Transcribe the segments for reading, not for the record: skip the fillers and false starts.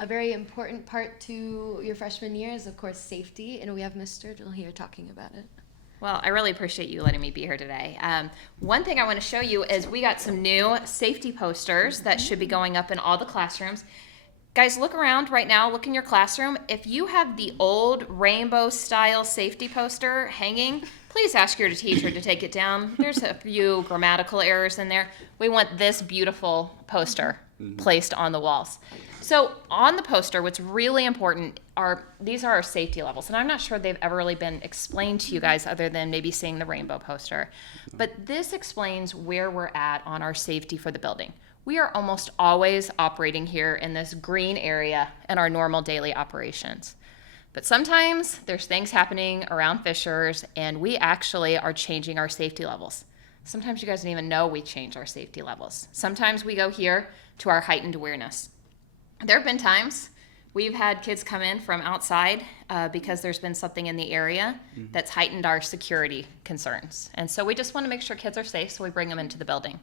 A very important part to your freshman year is, of course, safety, and we have Ms. Sturgill here talking about it. Well, I really appreciate you letting me be here today. One thing I want to show you is we got some new safety posters that should be going up in all the classrooms. Guys, look around right now, look in your classroom. If you have the old rainbow style safety poster hanging, please ask your teacher to take it down. There's a few grammatical errors in there. We want this beautiful poster placed on the walls. So on the poster, what's really important are, these are our safety levels. And I'm not sure they've ever really been explained to you guys other than maybe seeing the rainbow poster. But this explains where we're at on our safety for the building. We are almost always operating here in this green area in our normal daily operations. But sometimes there's things happening around Fishers and we actually are changing our safety levels. Sometimes you guys don't even know we change our safety levels. Sometimes we go here to our heightened awareness. There have been times we've had kids come in from outside because there's been something in the area that's heightened our security concerns. And so we just want to make sure kids are safe, so we bring them into the building.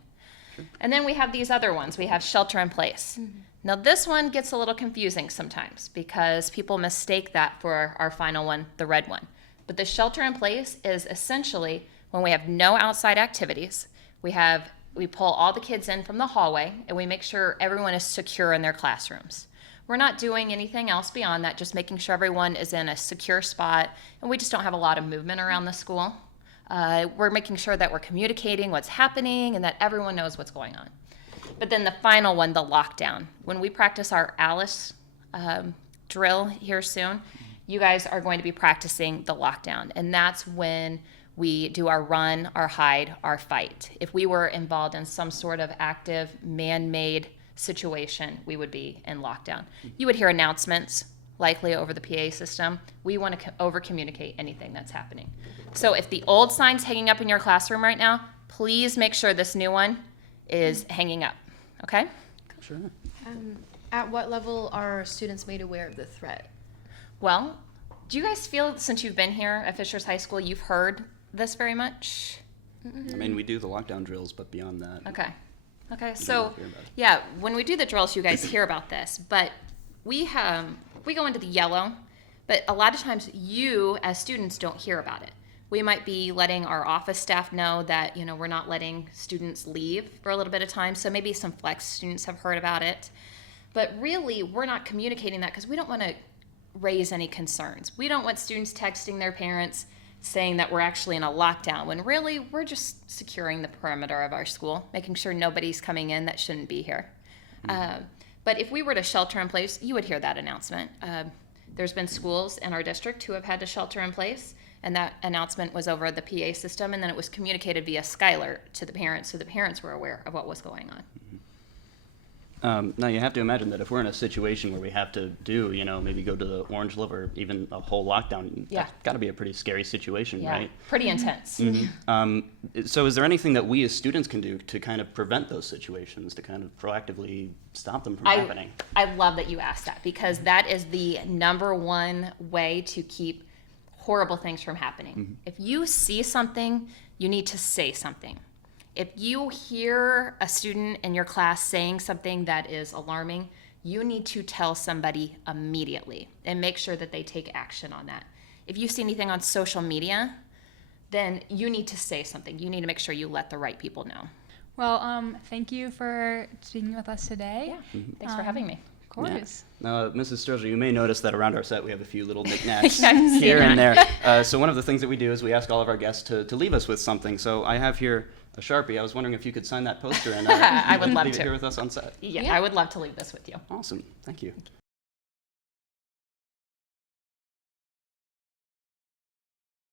And then we have these other ones. We have shelter in place. Now this one gets a little confusing sometimes because people mistake that for our final one, the red one. But the shelter in place is essentially when we have no outside activities, we pull all the kids in from the hallway and we make sure everyone is secure in their classrooms. We're not doing anything else beyond that, just making sure everyone is in a secure spot, and we just don't have a lot of movement around the school. We're making sure that we're communicating what's happening and that everyone knows what's going on. But then the final one, the lockdown. When we practice our Alice drill here soon, you guys are going to be practicing the lockdown, and that's when we do our run, our hide, our fight. If we were involved in some sort of active, man-made situation, we would be in lockdown. You would hear announcements, likely over the PA system. We want to over-communicate anything that's happening. So if the old sign's hanging up in your classroom right now, please make sure this new one is hanging up, okay? Sure. At what level are students made aware of the threat? Well, do you guys feel since you've been here at Fishers High School, you've heard this very much? I mean, we do the lockdown drills, but beyond that. Okay, we so don't hear about it. yeah, when we do the drills, you guys hear about this, but we go into the yellow, but a lot of times you as students don't hear about it. We might be letting our office staff know that, we're not letting students leave for a little bit of time, so maybe some flex students have heard about it. But really, we're not communicating that because we don't want to raise any concerns. We don't want students texting their parents saying that we're actually in a lockdown, when really we're just securing the perimeter of our school, making sure nobody's coming in that shouldn't be here. But if we were to shelter in place, you would hear that announcement. There's been schools in our district who have had to shelter in place, and that announcement was over the PA system, and then it was communicated via Skyler to the parents, so the parents were aware of what was going on. Now, you have to imagine that if we're in a situation where we have to do, maybe go to the orange live or even a whole lockdown, Yeah. that's got to be a pretty scary situation, Yeah, right? pretty intense. So is there anything that we as students can do to kind of prevent those situations, to kind of proactively stop them from happening? I love that you asked that, because that is the number one way to keep horrible things from happening. If you see something, you need to say something. If you hear a student in your class saying something that is alarming, you need to tell somebody immediately and make sure that they take action on that. If you see anything on social media, then you need to say something. You need to make sure you let the right people know. Well, thank you for speaking with us today. Yeah, thanks for having me. Of course. Now, Mrs. Sturgill, you may notice that around our set we have a few little knickknacks I've seen here and that. there. So one of the things that we do is we ask all of our guests to leave us with something. So I have here a Sharpie. I was wondering if you could sign that poster and I would love leave it to. here with us on set. Yeah, Yeah. I would love to leave this with you. Awesome. Thank you.